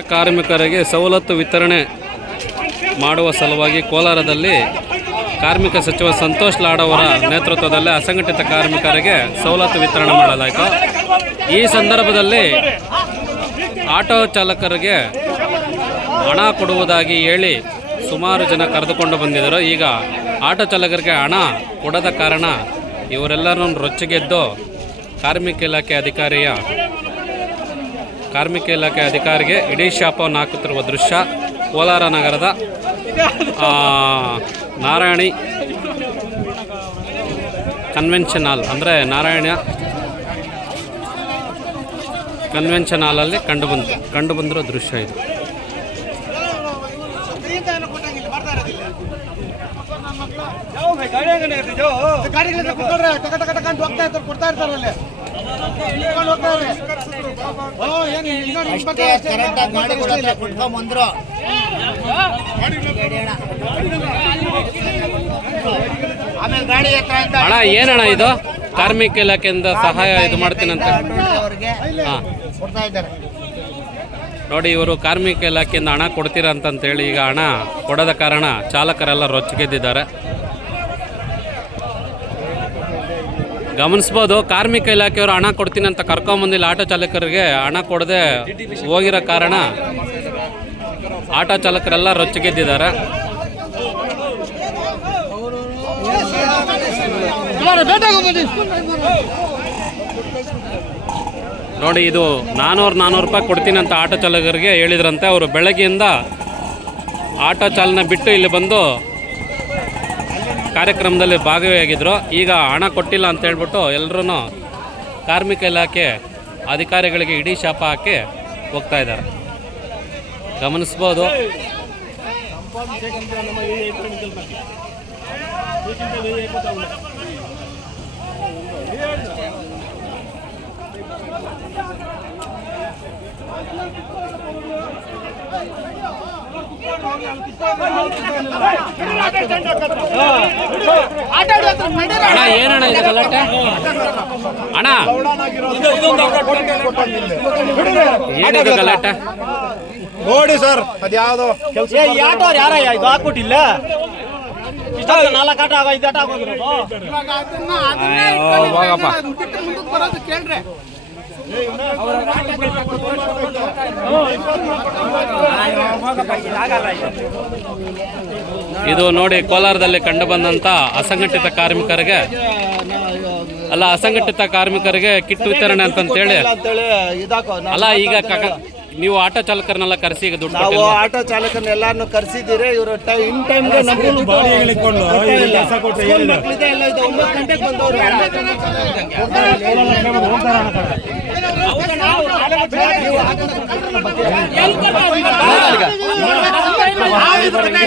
ಕಾರ್ಮಿಕರಿಗೆ ಸವಲತ್ತು ವಿತರಣೆ ಮಾಡುವ ಸಲುವಾಗಿ ಕೋಲಾರದಲ್ಲಿ ಕಾರ್ಮಿಕ ಸಚಿವ ಸಂತೋಷ್ ಲಾಡ್ ಅವರ ನೇತೃತ್ವದಲ್ಲಿ ಅಸಂಘಟಿತ ಕಾರ್ಮಿಕರಿಗೆ ಸವಲತ್ತು ವಿತರಣೆ ಮಾಡಲಾಯಿತು. ಈ ಸಂದರ್ಭದಲ್ಲಿ ಆಟೋ ಚಾಲಕರಿಗೆ ಹಣ ಕೊಡುವುದಾಗಿ ಹೇಳಿ ಸುಮಾರು ಜನ ಕರೆದುಕೊಂಡು ಬಂದಿದ್ದರು. ಈಗ ಆಟೋ ಚಾಲಕರಿಗೆ ಹಣ ಕೊಡದ ಕಾರಣ ಇವರೆಲ್ಲರೂ ರೊಚ್ಚಿಗೆದ್ದು ಕಾರ್ಮಿಕ ಇಲಾಖೆ ಅಧಿಕಾರಿಗೆ ಇಡೀ ಶಾಪವನ್ನು ಹಾಕುತ್ತಿರುವ ದೃಶ್ಯ ಕೋಲಾರ ನಗರದ ನಾರಾಯಣಿ ಕನ್ವೆನ್ಷನ್ ಹಾಲ್ ಅಂದರೆ ನಾರಾಯಣ ಕನ್ವೆನ್ಷನ್ ಹಾಲಲ್ಲಿ ಕಂಡುಬಂದಿರೋ ದೃಶ್ಯ ಇದು. ಅಣ್ಣ ಏನಣ್ಣ ಇದು ಕಾರ್ಮಿಕ ಇಲಾಖೆಯಿಂದ ಸಹಾಯ ಇದು ಮಾಡ್ತೀನಂತ ನೋಡಿ, ಇವರು ಕಾರ್ಮಿಕ ಇಲಾಖೆಯಿಂದ ಹಣ ಕೊಡ್ತೀರಾ ಅಂತಂತೇಳಿ ಈಗ ಹಣ ಕೊಡದ ಕಾರಣ ಚಾಲಕರೆಲ್ಲ ರೊಚ್ಚಿಗೆದ್ದಿದ್ದಾರೆ. ಗಮನಿಸ್ಬೋದು, ಕಾರ್ಮಿಕ ಇಲಾಖೆಯವರು ಹಣ ಕೊಡ್ತೀನಿ ಅಂತ ಕರ್ಕೊಂಬಂದಿಲ್ಲ ಆಟೋ ಚಾಲಕರಿಗೆ ಹಣ ಕೊಡದೆ ಹೋಗಿರೋ ಕಾರಣ ಆಟೋ ಚಾಲಕರೆಲ್ಲ ರೊಚ್ಚಿಗೆದ್ದಿದ್ದಾರೆ. ನೋಡಿ, ಇದು 400 ರೂಪಾಯಿ ಕೊಡ್ತೀನಿ ಅಂತ ಆಟೋ ಚಾಲಕರಿಗೆ ಹೇಳಿದ್ರಂತೆ. ಅವರು ಬೆಳಗ್ಗೆಯಿಂದ ಆಟೋ ಚಾಲನೆ ಬಿಟ್ಟು ಇಲ್ಲಿ ಬಂದು ಕಾರ್ಯಕ್ರಮದಲ್ಲಿ ಭಾಗವಹಿಸಿದ್ರು. ಈಗ ಹಣ ಕೊಟ್ಟಿಲ್ಲ ಅಂತ ಹೇಳ್ಬಿಟ್ಟು ಎಲ್ಲರೂ ಕಾರ್ಮಿಕ ಇಲಾಖೆ ಅಧಿಕಾರಿಗಳಿಗೆ ಇಡೀ ಶಾಪ ಹಾಕಿ ಹೋಗ್ತಾ ಇದ್ದಾರೆ. ಗಮನಿಸ್ಬೋದು. ಅಣ್ಣ ಏನಣ್ಣ ಇದು ಗಲಾಟೆ? ಅಣ್ಣ ಏನಿದು ಗಲಾಟೆ ನೋಡಿ ಸರ್, ಅದ್ಯಾವುದೋ ಆಟೋ ಯಾರ ಇದು ಹಾಕ್ಬಿಟ್ಟಿಲ್ಲ. ನಾಲ್ಕು ಆಟ ಆಗ 5 ಆಟ ಆಗೋಗಿರೋದು. ಇದು ನೋಡಿ, ಕೋಲಾರದಲ್ಲಿ ಕಂಡುಬಂದಂಥ ಅಸಂಘಟಿತ ಕಾರ್ಮಿಕರಿಗೆ ಕಿಟ್ ವಿತರಣೆ ಅಂತಂತೇಳಿ ಅಲ್ಲ. ಈಗ ನೀವು ಆಟೋ ಚಾಲಕರನ್ನೆಲ್ಲ ಕರೆಸಿ ಈಗ ದುಡ್ಡು ನಾವು ಆಟೋ ಚಾಲಕರನ್ನೆಲ್ಲಾನು ಕರೆಸಿದ್ದೀರಿ. ಇವರು ಇನ್ ಟೈಮ್ಗೆ 9 ಗಂಟೆಗೆ ಬಂದವರು.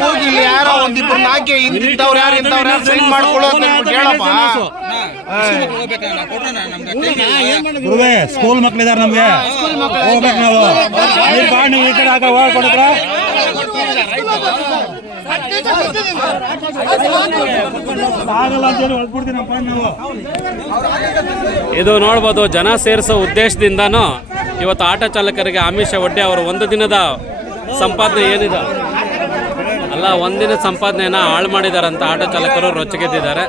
ಹೋಗಿ ಯಾರೋ ಒಂದಿಬ್ಬರು ನಾಲ್ಕೆ ಇಂಥವ್ರು ಯಾರು ಸೈನ್ ಮಾಡ್ಕೊಳ್ಳೋದು ಹೇಳಪ್ಪ. ಸ್ಕೂಲ್ ಮಕ್ಳಿದಾರೆ, ನಮ್ಗೆ ಹೋಗ್ಬೇಕು. ನಾವು ಈ ಕಡೆ ಆಗ ಕೊಡಿದ್ರ ಆಗಲ್ಲ ಅಂತ ಹೇಳಿ ಹೊಡ್ಬಿಡ್ತೀನಪ್ಪ ನಾವು. ಇದು ನೋಡ್ಬೋದು, ಜನ ಸೇರಿಸೋ ಉದ್ದೇಶದಿಂದನೂ ಇವತ್ತು ಆಟೋ ಚಾಲಕರಿಗೆ ಆಮಿಷ ಒಡ್ಡಿ ಅವರು ಒಂದು ದಿನದ ಸಂಪಾದನೆ ಏನಿದೆ ಅಲ್ಲ, ಒಂದಿನ ಸಂಪಾದನೆಯನ್ನ ಹಾಳು ಮಾಡಿದಾರಂತ ಆಟೋ ಚಾಲಕರು ರೊಚ್ಚಿಗೆದ್ದಿದ್ದಾರೆ.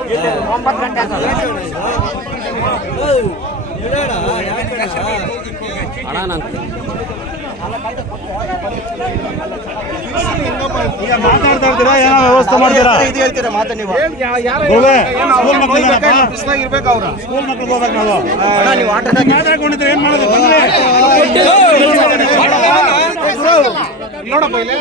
ಮಾತಾಡ್ತಾ ಇರ್ತೀರಾ, ಏನೋ ವ್ಯವಸ್ಥೆ ಮಾಡ್ತೀರಾ? ಸ್ಕೂಲ್ ಮಕ್ಳಿಗೆ ಹೋಗ್ಬೇಕು ನಾವು. ನೀವು ಮಾತಾಡ್ಕೊಂಡಿದ್ರೆ ಏನ್ ಮಾಡೋದು? ನೋಡಪ್ಪ ಇಲ್ಲಿ